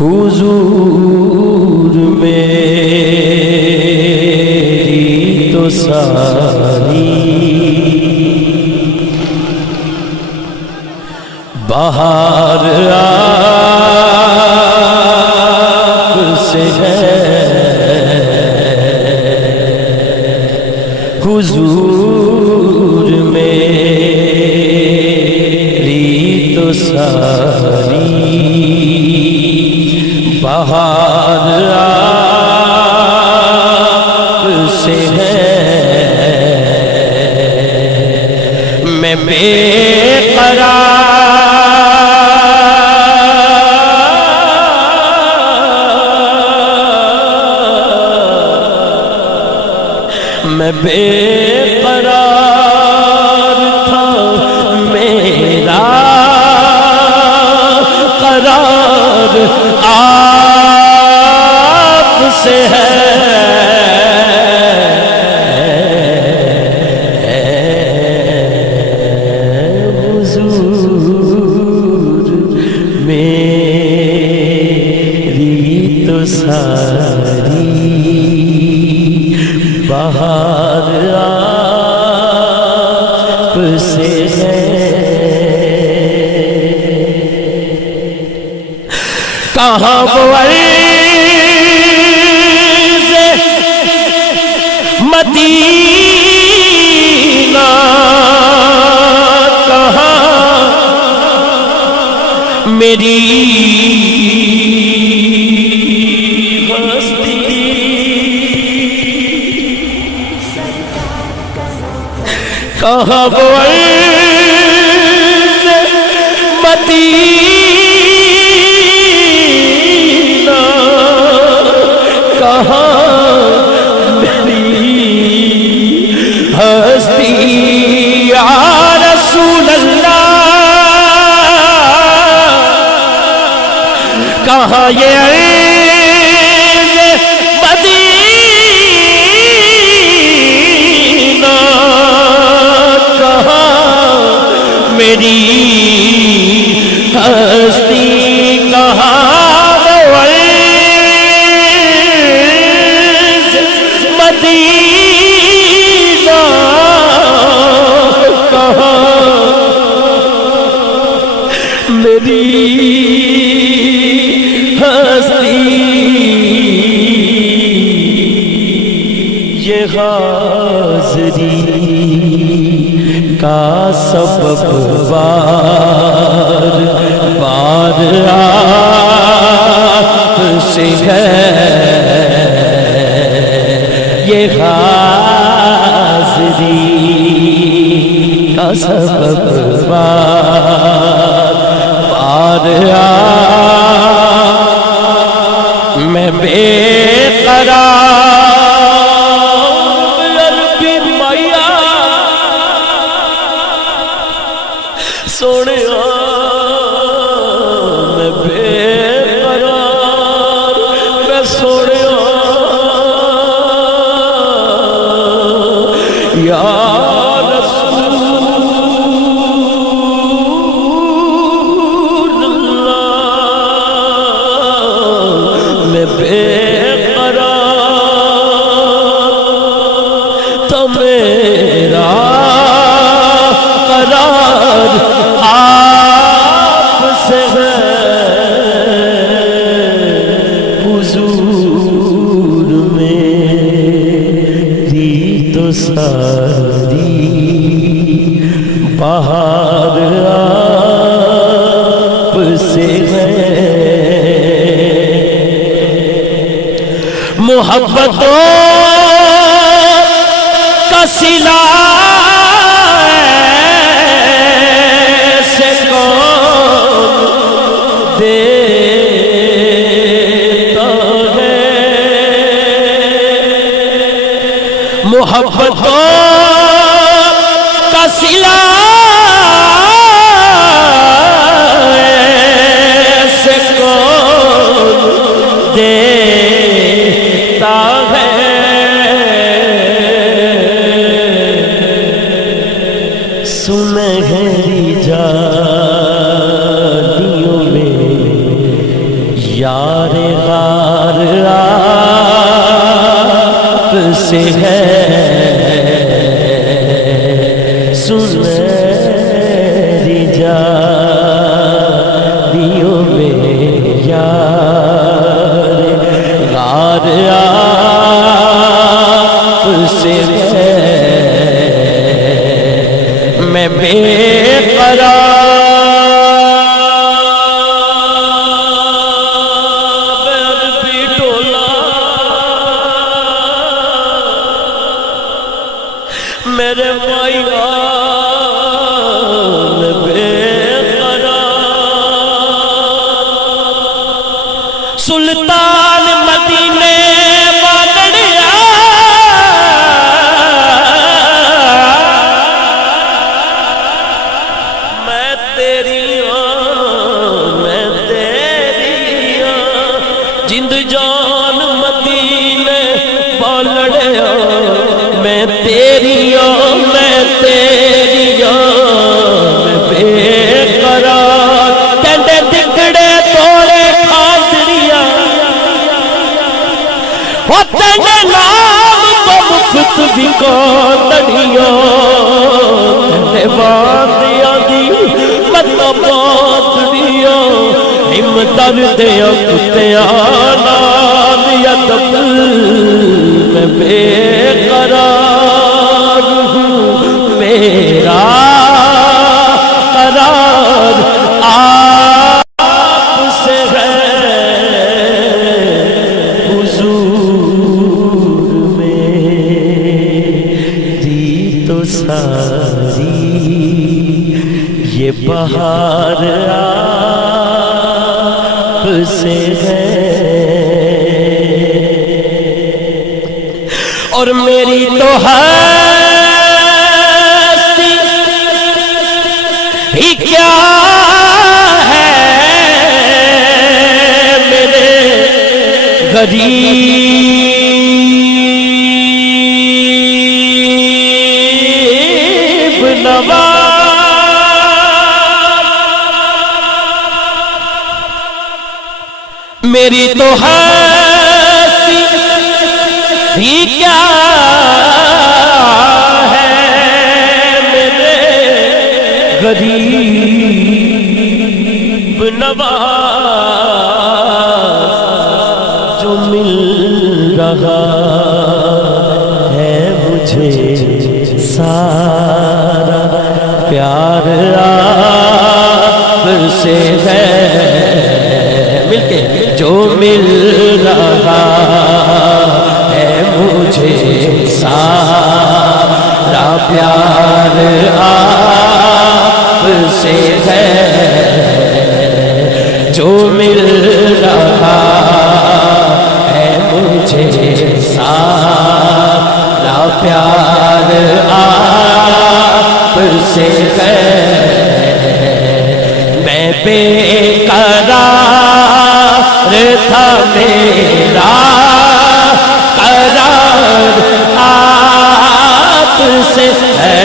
حضور میری تو ساری بہار آپ سے ہے، حضور میری تو ساری بہار آپ سے ہے، میں بے قرار میں بے قرار تھا، میرا قرار آپ سے ہے، حضور میری تو ساری بہار آپ سے ہے، کہاں وہ عرض مدینہ، کہاں میری کہاں وہ عرض مدینہ، کہاں میری ہستی یا رسول اللہ، کہاں یہ عرض مدینہ، میری ہستی کہاں وہ عرض مدینہ، کہاں میری ہستی، یہ حاضری کا سبب بار بار آپ سے ہے، یہ حاضری کا سبب بار بار آپ میں بے قرار سونے میں بے قرار، میں سونے یا رسول اللہ، میں بے قرار تو میرا قرار آپ سے ہے، حضور میری تو ساری بہار آپ سے ہے، محبتوں کا صلہ محبتوں کا صلہ سے کون دیتا ہے، سنہری جالیوں میں یار غار آپ سے ہے سنہری جاریوں میں یار غار آپ سے ہے میں بے قرار میرے مائیان بے قرار سلطان مدینے والڑیا میں تیری جند جان مدینے والڑیا میں تیری میں بے قرار کہندے دکڑے توڑے خاطریاں وہ تینے نام تو مفت بھی کو تڑیاں تینے باندیاں دی مطلع باندیاں ہم دردیاں کتیاں نال یا دبل میں بے قرار ہوں میرا قرار آپ سے ہے حضور میری تو ساری یہ بہار آپ سے ہے اور میری تو ہستی ہی کیا ہے میرے غریب نواز میری تو ہستی ہی کیا ہے میرے غریب نواز جو مل رہا ہے مجھے سارا پیار آپ سے ہے مل کے جو مل رہا مجھے سارا پیار آپ سے ہے جو مل رہا ہے مجھے سارا پیار آپ سے ہے میں بے قرار تھا میرا قرار آپ سے ہے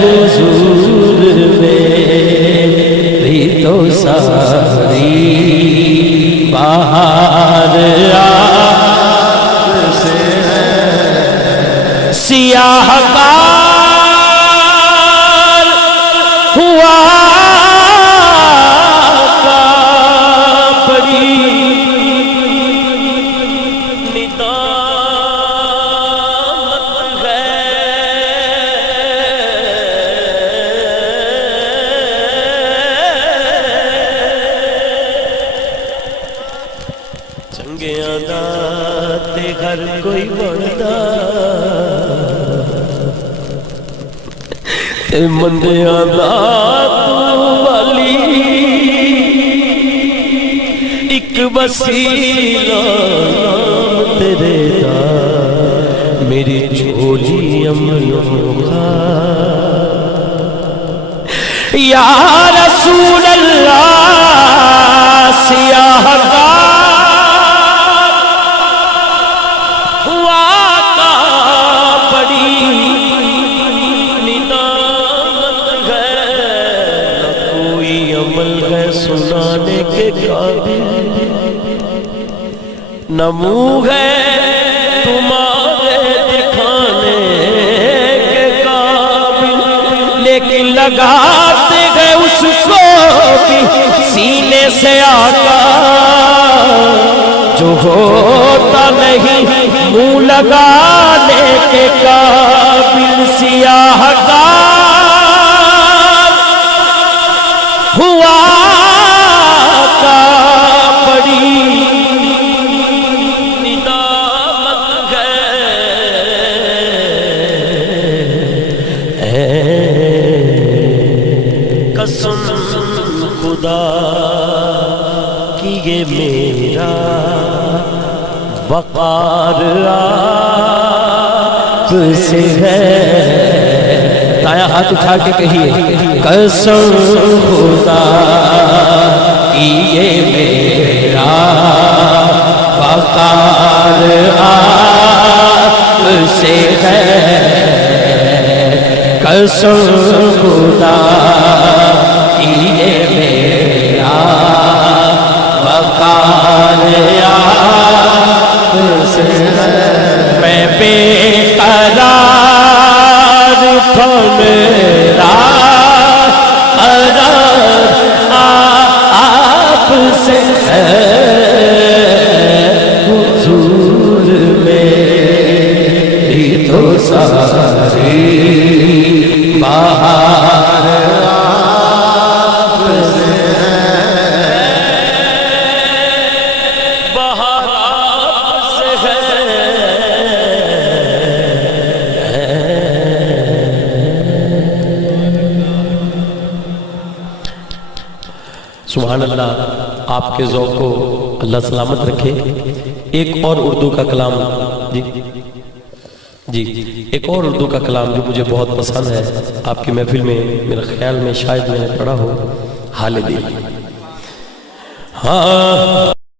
حضور میری تو ساری بہار آپ سے ہے سیاہ کار ہوا چنگیاں دا تے گھر کوئی بڑھدا تے مندیاں دا تو والی ایک وسیلہ تیرے دا میری جھولی امن خواہ یا رسول اللہ سیاہ سنانے کے کے قابل نہ منہ ہے تمہارے دکھانے کے قابل، لیکن لگاتے گئے اس کو بھی سینے سے آقا، جو ہوتا نہیں منہ لگانے کے قابل، سیاہ کار ہوا کا بڑی ندامت ہے، قسم خدا کی یہ میرا وقار آپ سے ہے، دایاں ہاتھ اٹھا کے کہیے قسم خدا کی یہ میرا وقار آپ سے ہے، قسم خدا کی یہ میرا وقار آپ سے ہے، میں بے قرار تھا میرا قرار آپ سے ہے، حضور میری تو ساری بہار آپ سے ہے، بہار آپ سے ہے۔ سبحان اللہ، آپ کے ذوق کو اللہ سلامت رکھے۔ ایک اور اردو کا کلام جی ایک اور اردو کا کلام جو مجھے بہت پسند ہے، آپ کی محفل میں میرے خیال میں شاید میں نے پڑھا ہو، حال دل۔ ہاں